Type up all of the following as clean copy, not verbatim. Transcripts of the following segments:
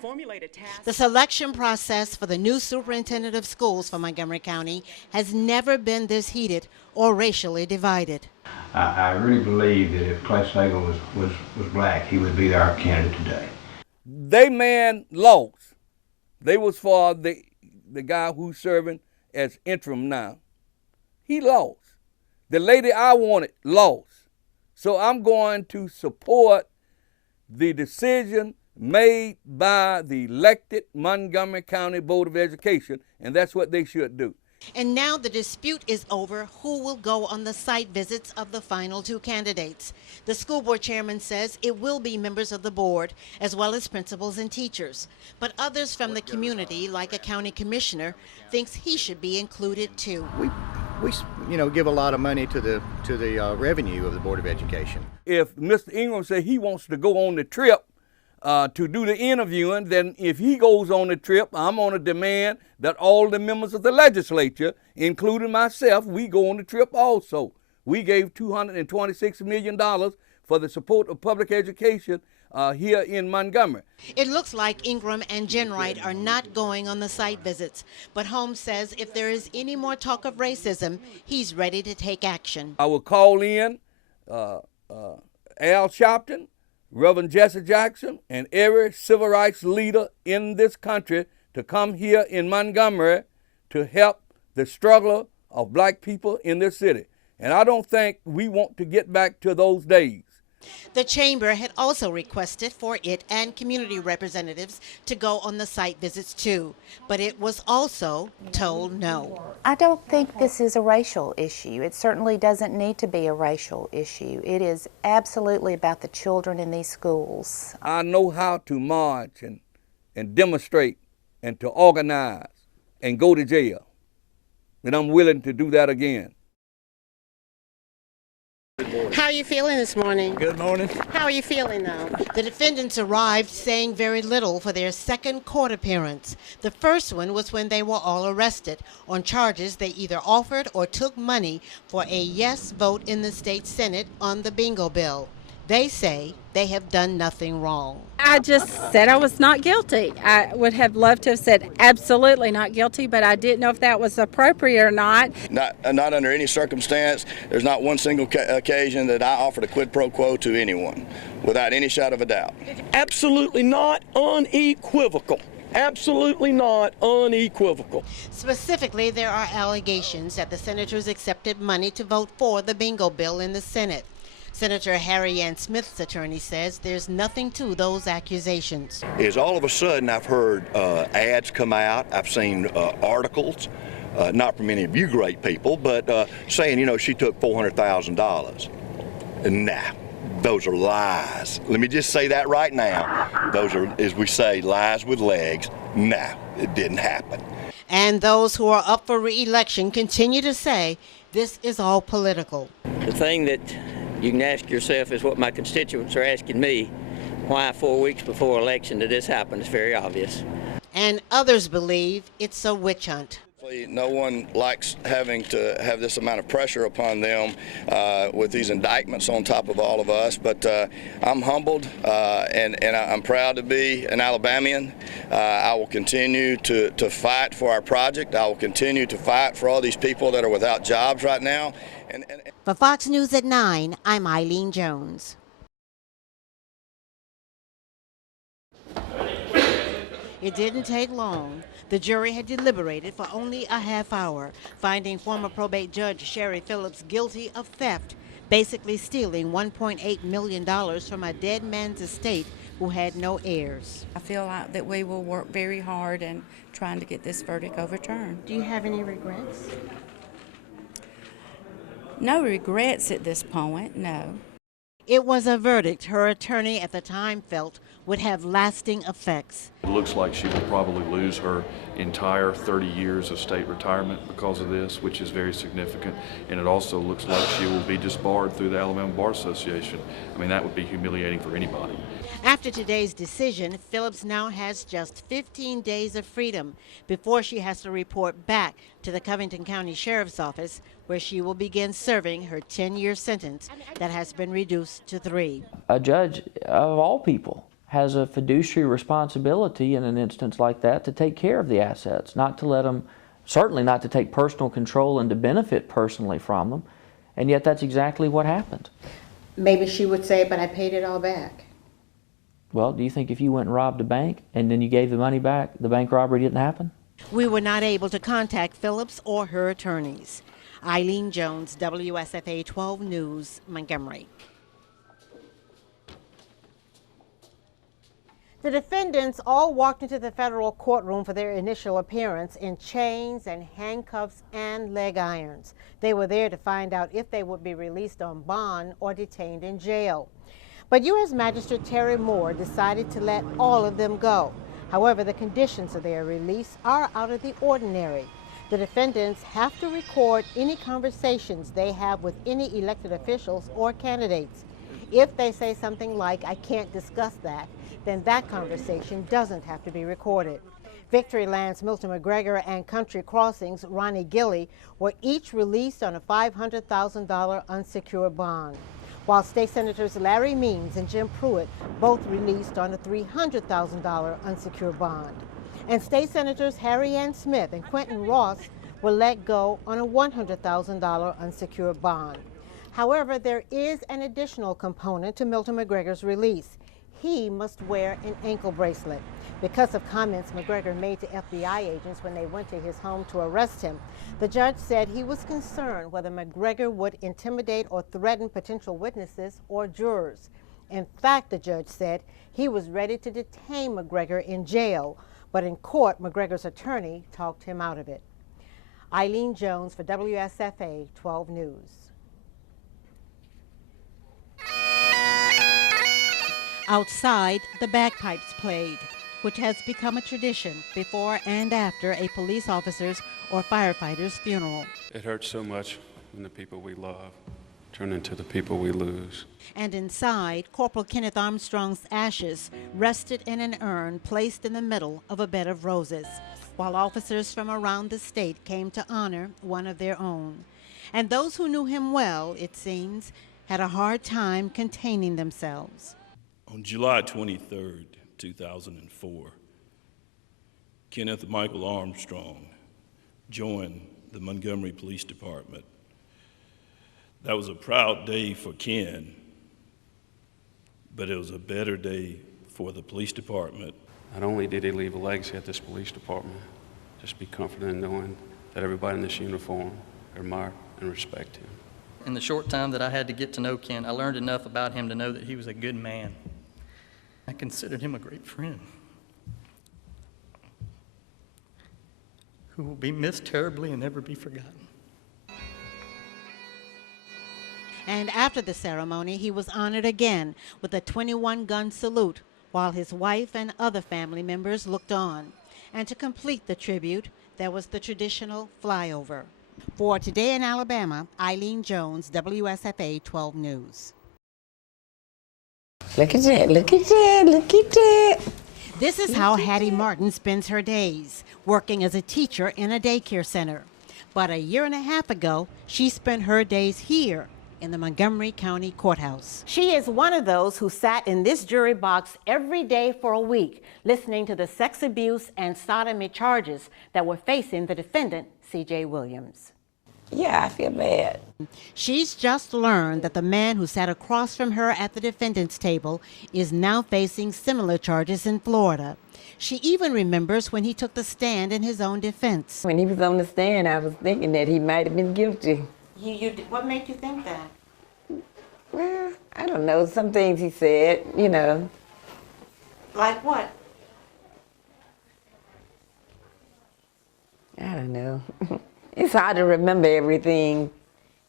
The selection process for the new superintendent of schools for Montgomery County has never been this heated or racially divided. I really believe that if Clay Slagle was black, he would be our candidate today. They man lost. They was for the guy who's serving as interim now. He lost. The lady I wanted lost. So I'm going to support the decision made by the elected Montgomery County Board of Education, and that's what they should do. And now the dispute is over who will go on the site visits of the final two candidates. The school board chairman says it will be members of the board as well as principals and teachers. But others from the community, like a county commissioner, thinks he should be included too. We give a lot of money to the revenue of the Board of Education. If Mr. Ingram said he wants to go on the trip to do the interviewing, then if he goes on the trip, I'm going to demand that all the members of the legislature, including myself, we go on the trip also. We gave $226 million for the support of public education here in Montgomery. It looks like Ingram and Jenright are not going on the site visits, but Holmes says if there is any more talk of racism, he's ready to take action. I will call in Al Sharpton, Reverend Jesse Jackson, and every civil rights leader in this country to come here in Montgomery to help the struggle of black people in this city. And I don't think we want to get back to those days. The chamber had also requested for it and community representatives to go on the site visits too, but it was also told no. I don't think this is a racial issue. It certainly doesn't need to be a racial issue. It is absolutely about the children in these schools. I know how to march and demonstrate and to organize and go to jail, and I'm willing to do that again. How are you feeling this morning? Good morning. How are you feeling now? The defendants arrived saying very little for their second court appearance. The first one was when they were all arrested on charges they either offered or took money for a yes vote in the state Senate on the bingo bill. They say they have done nothing wrong. I just said I was not guilty. I would have loved to have said absolutely not guilty, but I didn't know if that was appropriate or not. Not under any circumstance. There's not one single occasion that I offered a quid pro quo to anyone, without any shadow of a doubt. Absolutely not unequivocal. Absolutely not unequivocal. Specifically, there are allegations that the senators accepted money to vote for the bingo bill in the Senate. Senator Harry Ann Smith's attorney says there's nothing to those accusations. Is all of a sudden I've heard ads come out, I've seen articles, not from any of you great people, but saying, she took $400,000. Nah, those are lies. Let me just say that right now. Those are, as we say, lies with legs. Nah, it didn't happen. And those who are up for re-election continue to say this is all political. The thing that you can ask yourself is what my constituents are asking me. Why 4 weeks before election did this happen? It's very obvious. And others believe it's a witch hunt. No one likes having to have this amount of pressure upon them with these indictments on top of all of us, but I'm humbled and I'm proud to be an Alabamian. I will continue to fight for our project. I will continue to fight for all these people that are without jobs right now. For Fox News at 9, I'm Eileen Jones. It didn't take long. The jury had deliberated for only a half hour, finding former probate judge Sherry Phillips guilty of theft, basically stealing $1.8 million from a dead man's estate who had no heirs. I feel like that we will work very hard in trying to get this verdict overturned. Do you have any regrets? No regrets at this point, no. It was a verdict her attorney at the time felt would have lasting effects. It looks like she will probably lose her entire 30 years of state retirement because of this, which is very significant. And it also looks like she will be disbarred through the Alabama Bar Association. I mean, that would be humiliating for anybody. After today's decision, Phillips now has just 15 days of freedom before she has to report back to the Covington County Sheriff's Office, where she will begin serving her 10-year sentence that has been reduced to 3. A judge of all people has a fiduciary responsibility in an instance like that to take care of the assets, not to let them, certainly not to take personal control and to benefit personally from them. And yet that's exactly what happened. Maybe she would say, but I paid it all back. Well, do you think if you went and robbed a bank and then you gave the money back, the bank robbery didn't happen? We were not able to contact Phillips or her attorneys. Eileen Jones, WSFA 12 News, Montgomery. The defendants all walked into the federal courtroom for their initial appearance in chains and handcuffs and leg irons. They were there to find out if they would be released on bond or detained in jail. But U.S. Magistrate Terry Moore decided to let all of them go. However, the conditions of their release are out of the ordinary. The defendants have to record any conversations they have with any elected officials or candidates. If they say something like, "I can't discuss that," then that conversation doesn't have to be recorded. Victory Land's Milton McGregor and Country Crossings' Ronnie Gilley were each released on a $500,000 unsecured bond, while State Senators Larry Means and Jim Pruitt both released on a $300,000 unsecured bond. And State Senators Harry Ann Smith and Quentin Ross were let go on a $100,000 unsecured bond. However, there is an additional component to Milton McGregor's release. He must wear an ankle bracelet. Because of comments McGregor made to FBI agents when they went to his home to arrest him, the judge said he was concerned whether McGregor would intimidate or threaten potential witnesses or jurors. In fact, the judge said he was ready to detain McGregor in jail, but in court, McGregor's attorney talked him out of it. Eileen Jones for WSFA 12 News. Outside, the bagpipes played, which has become a tradition before and after a police officer's or firefighter's funeral. It hurts so much when the people we love turn into the people we lose. And inside, Corporal Kenneth Armstrong's ashes rested in an urn placed in the middle of a bed of roses, while officers from around the state came to honor one of their own. And those who knew him well, it seems, had a hard time containing themselves. On July 23rd, 2004, Kenneth Michael Armstrong joined the Montgomery Police Department. That was a proud day for Ken, but it was a better day for the police department. Not only did he leave a legacy at this police department, just be confident in knowing that everybody in this uniform admire and respect him. In the short time that I had to get to know Ken, I learned enough about him to know that he was a good man. I considered him a great friend who will be missed terribly and never be forgotten. And after the ceremony, he was honored again with a 21-gun salute while his wife and other family members looked on. And to complete the tribute, there was the traditional flyover. For Today in Alabama, Eileen Jones, WSFA 12 News. Look at that, look at that, look at that. This is how Hattie Martin spends her days, working as a teacher in a daycare center. But a year and a half ago, she spent her days here in the Montgomery County Courthouse. She is one of those who sat in this jury box every day for a week, listening to the sex abuse and sodomy charges that were facing the defendant, C.J. Williams. Yeah, I feel bad. She's just learned that the man who sat across from her at the defendant's table is now facing similar charges in Florida. She even remembers when he took the stand in his own defense. When he was on the stand, I was thinking that he might have been guilty. What made you think that? Well, I don't know. Some things he said, you know. Like what? I don't know. It's hard to remember everything,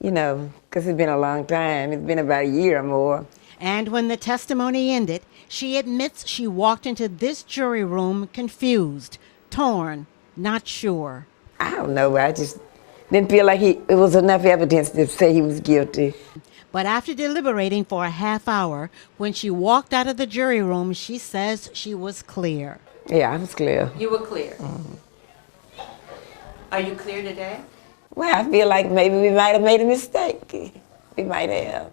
you know, because it's been a long time. It's been about a year or more. And when the testimony ended, she admits she walked into this jury room confused, torn, not sure. I don't know. I just didn't feel like it was enough evidence to say he was guilty. But after deliberating for a half hour, when she walked out of the jury room, she says she was clear. Yeah, I was clear. You were clear? Mm-hmm. Are you clear today? Well, I feel like maybe we might have made a mistake. We might have.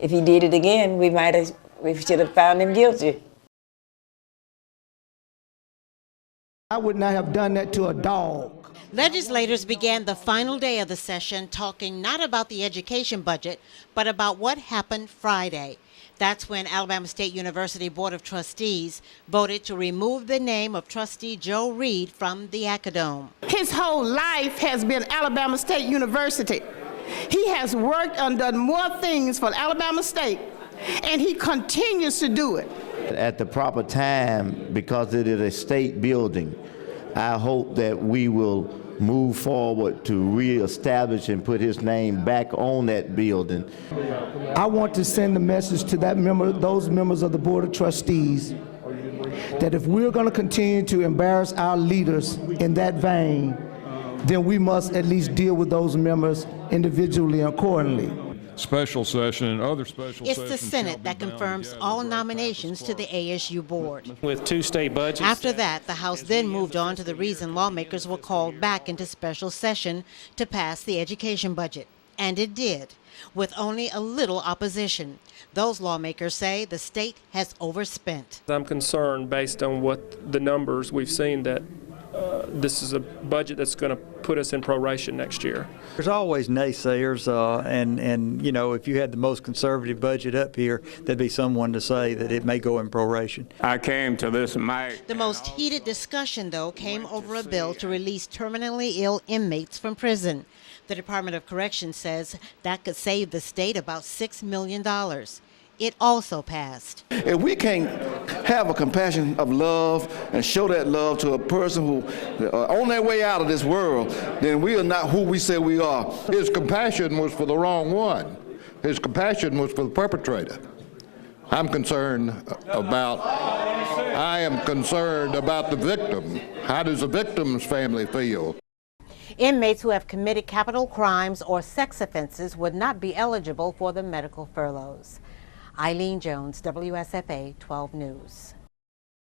If he did it again, we might have We should have found him guilty. I would not have done that to a dog. Legislators began the final day of the session talking not about the education budget, but about what happened Friday. That's when Alabama State University Board of Trustees voted to remove the name of Trustee Joe Reed from the Acadome. His whole life has been Alabama State University. He has worked and done more things for Alabama State, and he continues to do it. At the proper time, because it is a state building, I hope that we will move forward to reestablish and put his name back on that building. I want to send a message to those members of the Board of Trustees that if we're going to continue to embarrass our leaders in that vein, then we must at least deal with those members individually and accordingly. Special session and other special It's sessions. the Senate that confirms all nominations to the ASU board. With two state budgets. After that, the House then moved on to the reason lawmakers were called back into special session to pass the education budget. And it did, with only a little opposition. Those lawmakers say the state has overspent. I'm concerned based on what the numbers we've seen that this is a budget that's going to put us in proration next year. There's always naysayers, and you know, if you had the most conservative budget up here, there'd be someone to say that it may go in proration. I came to this mic. The most heated discussion, though, came over a bill to release terminally ill inmates from prison. The Department of Corrections says that could save the state about $6 million. It also passed. If we can't have a compassion of love and show that love to a person who on their way out of this world, then we are not who we say we are. His compassion was for the wrong one. His compassion was for the perpetrator. I am concerned about the victim. How does the victim's family feel? Inmates who have committed capital crimes or sex offenses would not be eligible for the medical furloughs. Eileen Jones, WSFA 12 News.